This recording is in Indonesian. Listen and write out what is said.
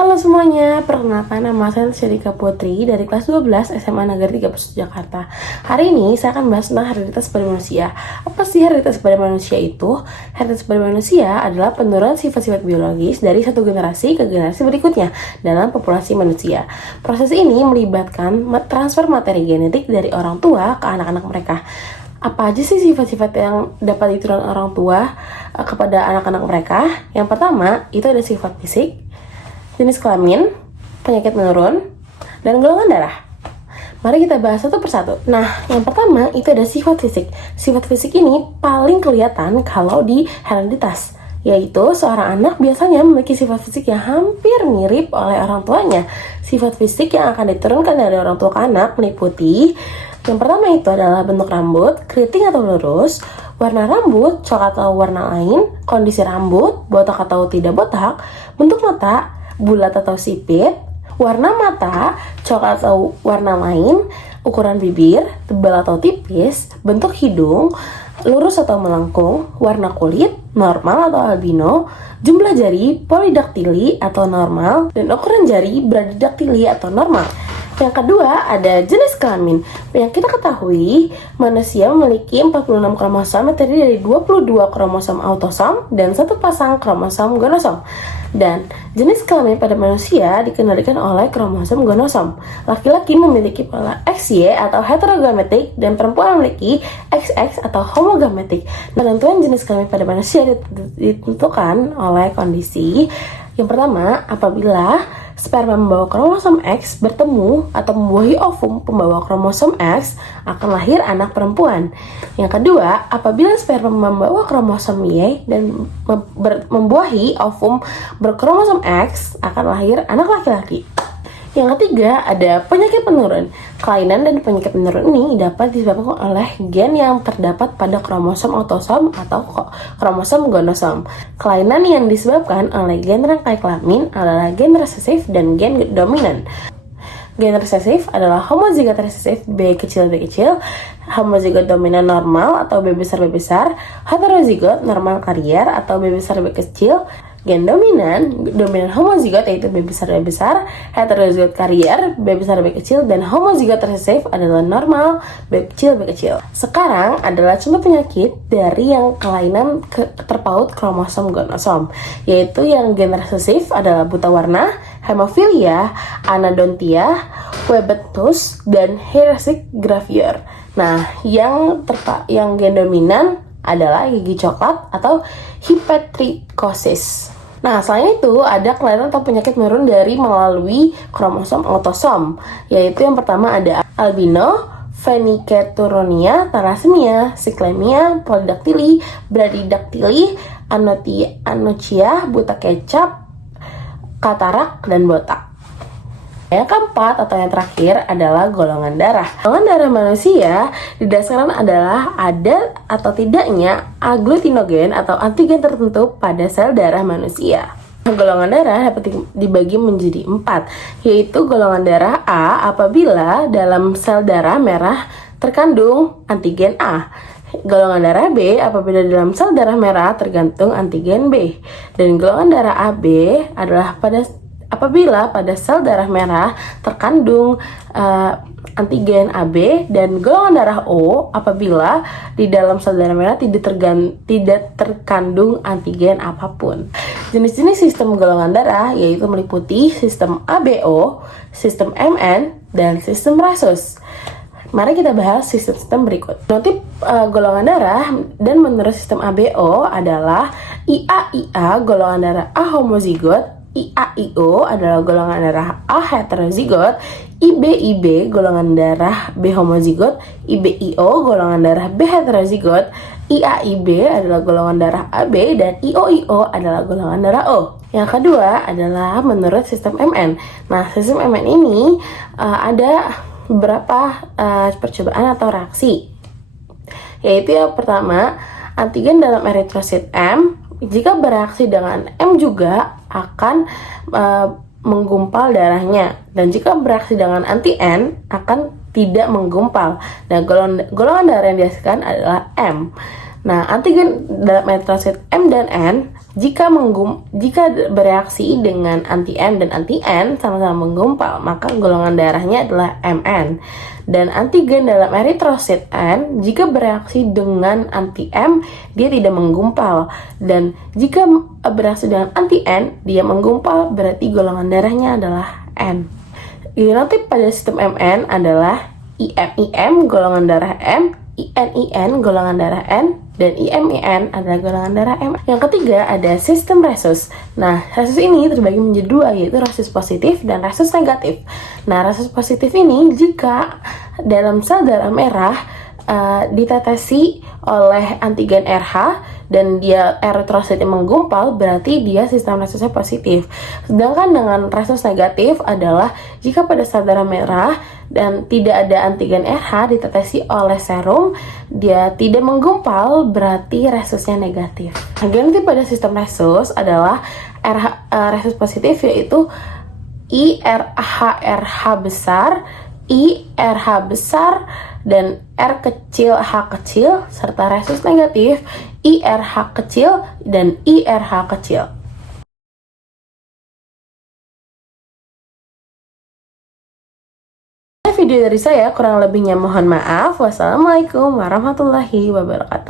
Halo semuanya, perkenalkan nama saya Syarika Putri dari kelas 12 SMA Negeri 31 Jakarta. Hari ini saya akan bahas tentang hereditas pada manusia. Apa sih hereditas pada manusia itu? Hereditas pada manusia adalah penurunan sifat-sifat biologis dari satu generasi ke generasi berikutnya dalam populasi manusia. Proses ini melibatkan transfer materi genetik dari orang tua ke anak-anak mereka. Apa aja sih sifat-sifat yang dapat diturunkan orang tua kepada anak-anak mereka? Yang pertama, itu ada sifat fisik, jenis kelamin, penyakit menurun, dan golongan darah. Mari kita bahas satu persatu. Nah, yang pertama itu ada sifat fisik. Sifat fisik ini paling kelihatan kalau di hereditas, yaitu seorang anak biasanya memiliki sifat fisik yang hampir mirip oleh orang tuanya. Sifat fisik yang akan diturunkan dari orang tua ke anak meliputi yang pertama itu adalah bentuk rambut, keriting atau lurus, warna rambut, coklat atau warna lain, kondisi rambut, botak atau tidak botak, bentuk mata, bulat atau sipit, warna mata, coklat atau warna lain, ukuran bibir, tebal atau tipis, bentuk hidung, lurus atau melengkung, warna kulit, normal atau albino, jumlah jari, polidaktili atau normal, dan ukuran jari, bradidaktili atau normal. Yang kedua ada jenis kelamin. Yang kita ketahui, manusia memiliki 46 kromosom yang terdiri dari 22 kromosom autosom dan satu pasang kromosom gonosom. Dan jenis kelamin pada manusia dikendalikan oleh kromosom gonosom. Laki-laki memiliki pola XY atau heterogametik dan perempuan memiliki XX atau homogametik. Penentuan jenis kelamin pada manusia ditentukan oleh kondisi. Yang pertama, apabila sperma membawa kromosom X bertemu atau membuahi ovum pembawa kromosom X, akan lahir anak perempuan. Yang kedua, apabila sperma membawa kromosom Y dan membuahi ovum berkromosom X, akan lahir anak laki-laki. Yang ketiga, ada penyakit penurun. Kelainan dan penyakit penurun ini dapat disebabkan oleh gen yang terdapat pada kromosom autosom atau kromosom gonosom. Kelainan yang disebabkan oleh gen rangkai kelamin adalah gen resesif dan gen dominan. Gen resesif adalah homozigot resesif B kecil, homozigot dominan normal atau B besar, heterozigot normal karier atau B besar, B kecil. Gen dominan homozigot yaitu B besar, heterozigot karier B besar, B kecil, dan homozigot resesif adalah normal B kecil. Sekarang adalah contoh penyakit dari yang kelainan terpaut kromosom gonosom, yaitu yang gen resesif adalah buta warna, hemofilia, anodontia, Webetus, dan Hirsig gravior. Nah, yang gen dominan adalah gigi coklat atau hipetrikosis. Nah, selain itu ada kelainan atau penyakit menurun dari melalui kromosom autosom, yaitu yang pertama ada albino, phenylketonuria, thalassemia, sicklemia, polidaktili, bradidaktili, anochia, buta kecap, katarak, dan botak. Yang keempat atau yang terakhir adalah golongan darah. Golongan darah manusia didasarkan adalah ada atau tidaknya agglutinogen atau antigen tertentu pada sel darah manusia. Golongan darah dapat dibagi menjadi 4, yaitu golongan darah A apabila dalam sel darah merah terkandung antigen A. Golongan darah B apabila dalam sel darah merah tergantung antigen B. Dan golongan darah AB adalah apabila pada sel darah merah terkandung antigen AB, dan golongan darah O apabila di dalam sel darah merah tidak terkandung antigen apapun. Jenis-jenis sistem golongan darah yaitu meliputi sistem ABO, sistem MN, dan sistem Rhesus. Mari kita bahas sistem berikut. Notip golongan darah dan menurut sistem ABO adalah IA golongan darah A homozigot, IAIO adalah golongan darah A heterozigot, IBIB golongan darah B homozigot, IBIO golongan darah B heterozigot, IAIB adalah golongan darah AB, dan IOIO adalah golongan darah O. Yang kedua adalah menurut sistem MN. Nah, sistem MN ini ada beberapa percobaan atau reaksi, yaitu yang pertama, antigen dalam eritrosit M jika bereaksi dengan M juga akan menggumpal darahnya, dan jika bereaksi dengan anti-N akan tidak menggumpal. Nah, golongan darah yang dihasilkan adalah M. Nah, antigen dalam eritrosit M dan N Jika bereaksi dengan anti-M dan anti-N sama-sama menggumpal, maka golongan darahnya adalah Mn. Dan antigen dalam eritrosit N, jika bereaksi dengan anti-M, dia tidak menggumpal. Dan jika bereaksi dengan anti-N, dia menggumpal, berarti golongan darahnya adalah N. Genotip pada sistem Mn adalah IM-IM golongan darah M, IN-IN golongan darah N, dan IM-IN adalah golongan darah M. Yang ketiga ada sistem resus. Nah, resus ini terbagi menjadi dua, yaitu resus positif dan resus negatif. Nah, resus positif ini jika dalam sel darah merah ditetesi oleh antigen RH dan dia eritrosit yang menggumpal, berarti dia sistem resusnya positif. Sedangkan dengan resus negatif adalah jika pada sel darah merah dan tidak ada antigen RH ditetesi oleh serum, dia tidak menggumpal, berarti resusnya negatif. Genotip pada sistem resus adalah resus positif, yaitu IRH besar, IRH besar, dan R kecil H kecil, serta resus negatif IRH kecil dan IRH kecil. Video dari saya, kurang lebihnya mohon maaf. Wassalamualaikum warahmatullahi wabarakatuh.